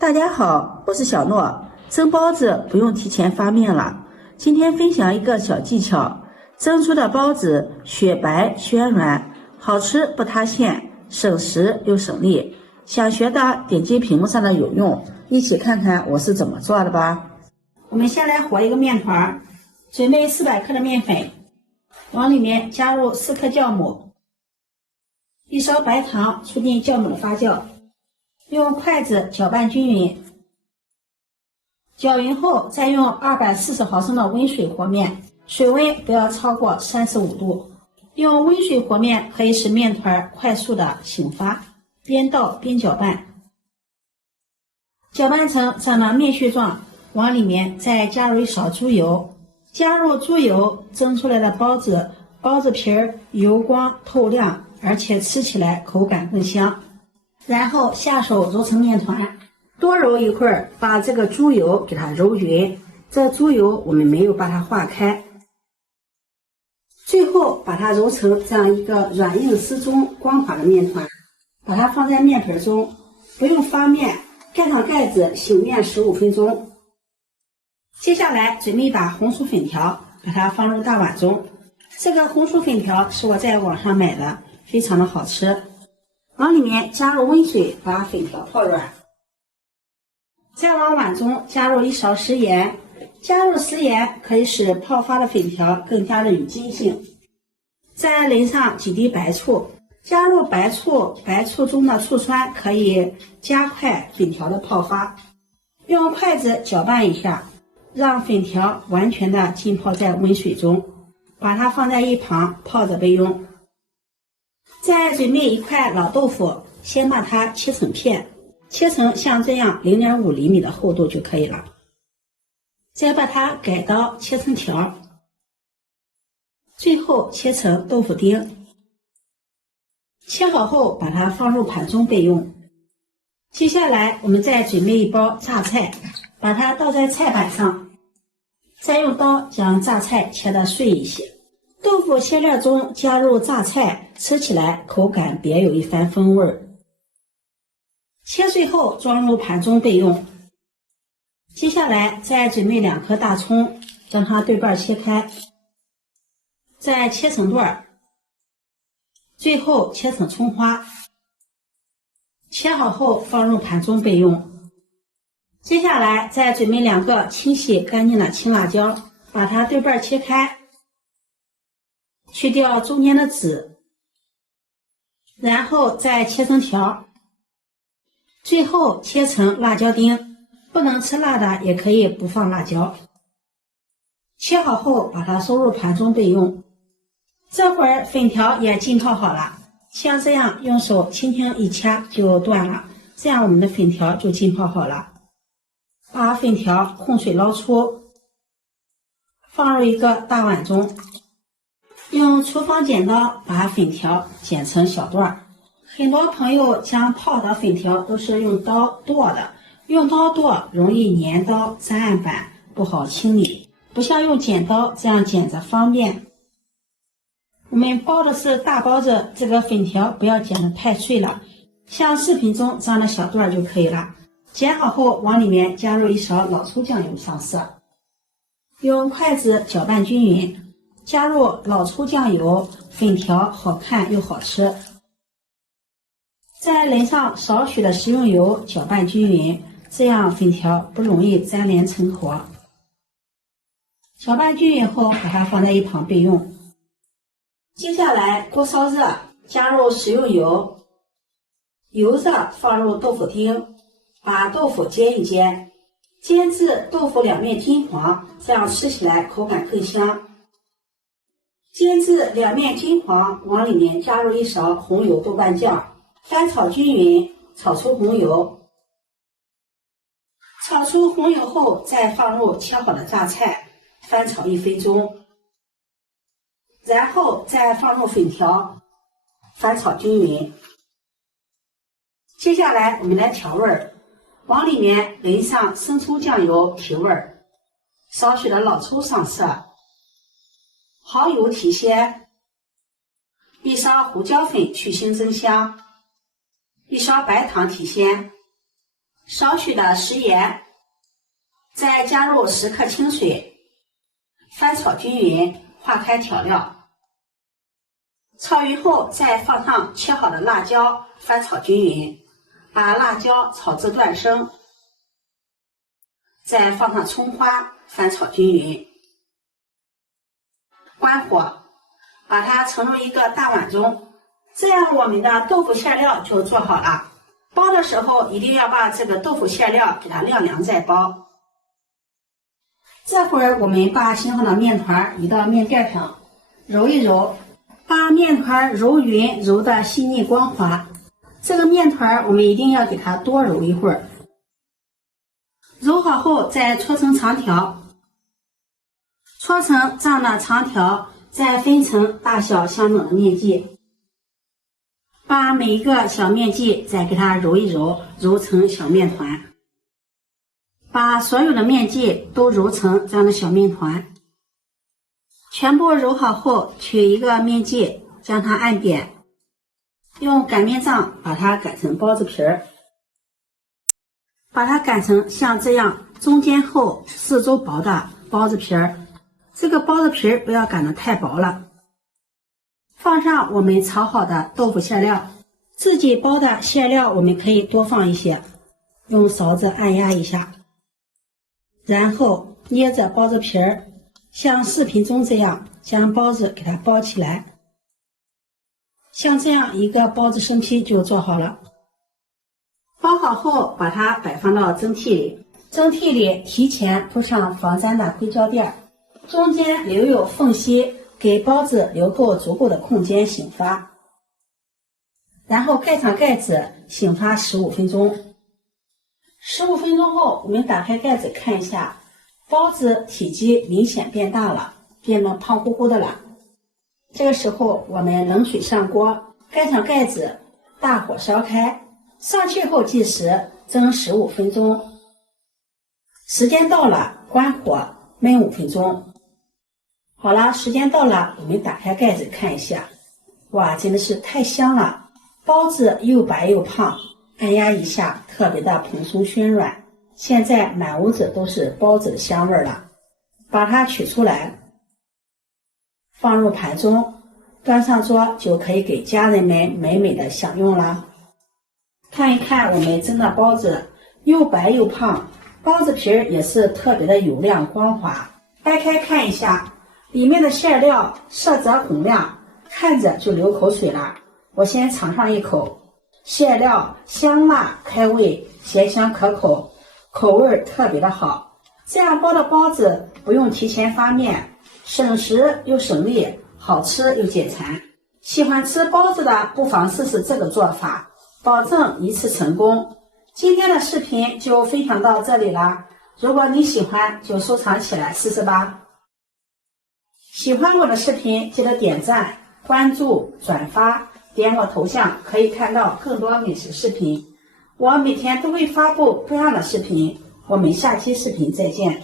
大家好，我是小諾。蒸包子不用提前发面了，今天分享一個小技巧，蒸出的包子雪白暄軟，好吃不塌陷，省時又省力。想學的點擊屏幕上的有用，一起看看我是怎麼做的吧。我們先來和一個麵團，準備400克的麵粉，往裡面加入4克酵母，1勺白糖促進酵母的發酵，用筷子攪拌均勻。攪勻後，再用240毫升的溫水和面，水溫不要超過35度。用溫水和面可以使面团快速的醒發，邊倒邊攪拌。攪拌成这樣的面絮狀，往裡面再加入1勺豬油。加入豬油蒸出來的包子皮油光透亮，而且吃起來口感更香。然後下手揉成面团，多揉一會兒，把這個豬油給它揉勻。這豬油我們沒有把它化開。最後把它揉成這樣一個軟硬適中、光滑的面團，把它放在面盆中，不用发面，蓋上蓋子醒面15分鐘。接下來準備把紅薯粉條，把它放入大碗中。這個紅薯粉條是我在網上買的，非常的好吃。往裡面加入溫水，把粉條泡軟。再往碗中加入1勺食鹽，加入食鹽可以使泡發的粉條更加的有筋性。再淋上幾滴白醋，加入白醋中的醋酸可以加快粉條的泡發。用筷子攪拌一下，讓粉條完全的浸泡在溫水中，把它放在一旁泡着備用。再準備一塊老豆腐，先把它切成片，切成像這樣0.5厘米的厚度就可以了。再把它改刀切成條，最後切成豆腐丁。切好後把它放入盤中備用。接下來我們再準備一包榨菜，把它倒在菜板上，再用刀將榨菜切得碎一些。豆腐切片中加入榨菜，吃起來口感別有一番風味。切碎後裝入盤中備用。接下來再準備2顆大蔥，將它對半切開，再切成段，最後切成蔥花。切好後放入盤中備用。接下來再準備2個清洗乾淨的青辣椒，把它對半切開，去掉中間的籽，然後再切成條，最後切成辣椒丁。不能吃辣的也可以不放辣椒。切好後把它收入盤中備用。這會兒粉條也浸泡好了，像這樣用手輕輕一掐就斷了，這樣我們的粉條就浸泡好了。把粉條控水撈出，放入一個大碗中，用廚房剪刀把粉條剪成小段。很多朋友將泡的粉條都是用刀剁的，用刀剁容易粘刀粘案板，不好清理，不像用剪刀這樣剪着方便。我們包的是大包子，这個粉條不要剪得太碎了，像視頻中這樣的小段就可以了。剪好後往裡面加入1勺老抽醬油上色，用筷子攪拌均勻，加入老抽醬油，粉條好看又好吃。再淋上少許的食用油，攪拌均勻，這樣粉條不容易粘連成坨。攪拌均勻後，把它放在一旁備用。接下來鍋燒熱，加入食用油，油熱放入豆腐丁，把豆腐煎一煎，煎至豆腐兩面金黃，這樣吃起來口感更香。煎至兩面金黃，往裡面加入1勺紅油豆瓣醬，翻炒均勻，炒出紅油。炒出紅油後，再放入切好的榨菜，翻炒1分鐘，然後再放入粉條，翻炒均勻。接下來我們來調味，往裡面淋上生抽醬油提味，少許的老抽上色，蚝油提鮮，1勺胡椒粉去腥增香，1勺白糖提鮮，少許的食鹽，再加入10克清水，翻炒均勻，化開調料。炒勻後，再放上切好的辣椒，翻炒均勻，把辣椒炒至斷生。再放上蔥花，翻炒均勻。關火，把它盛入一個大碗中。這樣我們的豆腐餡料就做好了。包的時候一定要把這個豆腐餡料給它晾涼再包。這會兒我們把醒好的麵團移到麵墊上，揉一揉，把麵團揉勻，揉得細膩光滑。這個麵團我們一定要給它多揉一會兒。揉好後再搓成長條，搓成這樣的長條，再分成大小相等的面劑。把每一個小面劑再給它揉一揉，揉成小面團。把所有的面劑都揉成這樣的小面團。全部揉好後，取一個面劑，將它按扁，用擀面杖把它擀成包子皮兒。把它擀成像這樣中間厚、四周薄的包子皮兒。這個包子皮兒不要擀得太薄了。放上我們炒好的豆腐餡料，自己包的餡料我们可以多放一些，用勺子按压一下，然後捏着包子皮兒，像视頻中這樣將包子給它包起來，像這樣一個包子生坯就做好了。包好後，把它擺放到蒸屉裡，蒸屉裡提前鋪上防粘的硅膠墊，中間留有縫隙，給包子留夠足夠的空間醒發，然後蓋上蓋子醒發15分鐘。15分鐘後，我們打開蓋子看一下，包子體積明顯變大了，變得胖乎乎的了。這個時候，我們冷水上鍋，蓋上蓋子，大火燒開，上去後計時，蒸15分鐘。時間到了，關火燜5分鐘。好了，時間到了，我們打開蓋子看一下，哇，真的是太香了！包子又白又胖，按壓一下，特別的蓬鬆暄軟。現在滿屋子都是包子的香味了。把它取出來，放入盤中，端上桌就可以給家人們美美的享用了。看一看我們蒸的包子，又白又胖，包子皮兒也是特別的油亮光滑。掰開看一下，裡面的餡料色澤紅亮，看着就流口水了。我先嘗上一口，餡料香辣開胃，鹹香可口，口味特別的好。這樣包的包子不用提前發面，省時又省力，好吃又解饞。喜歡吃包子的不妨試試這個做法，保證一次成功。今天的視頻就分享到這裡了，如果你喜歡就收藏起來試試吧。喜歡我的視頻記得點讚、關注、轉發，點我頭像可以看到更多美食視頻。我每天都會發布這樣的視頻，我們下期視頻再見。